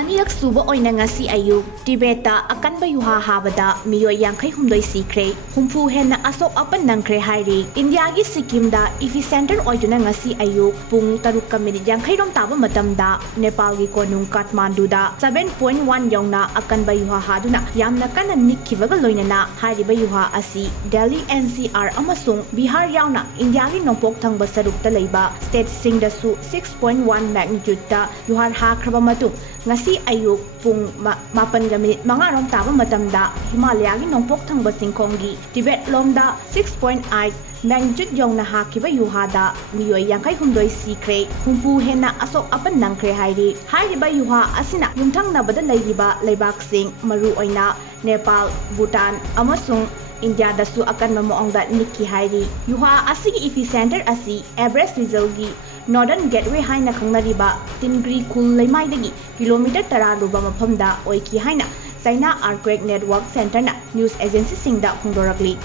Anirak Suba Oina Ngasi Ayuk Tuibeta Akanba Yuha Habada Meeoi Sikhre Humfu Henna Asok Apan Nagkhre HAIIRI India gi Sikkim da epicenter oiduna Ngasi Ayuk pung 7:50 rom taba matamda Nepal gi konung Kathmandu da 7.1 yongna Akanba Yuha haduna yamna kana nikhibaga loinana hairiba yuha asi Delhi NCR amasung Bihar yauna India gi nongpok thangba sarukta leiba state singda su 6.1 magnitude da yuhar hakraba matung Ngasi Ayuk pung 8:5 rom taba matamda Himalaya gi nongpok thangba singkhonggi Tibet lomda 6.8 magnitude yongna hakiba yuhada Meeoi Sikhre humpu henna Asok Apan Nagkhre HAIIRI hairiba yuha asina yumthangnabada leiriba leibak sing maru oina Nepal Bhutan amasung India dasu akanba moongda nikki HAIIRI yuha asigi epicenter asi Everest result gi Northern Gateway haina khangnariba Tingri Khul Leimaidagi kilometer 10 ruba mafamda oiki haina China Earthquake Network Center na news agency singda phongdorakli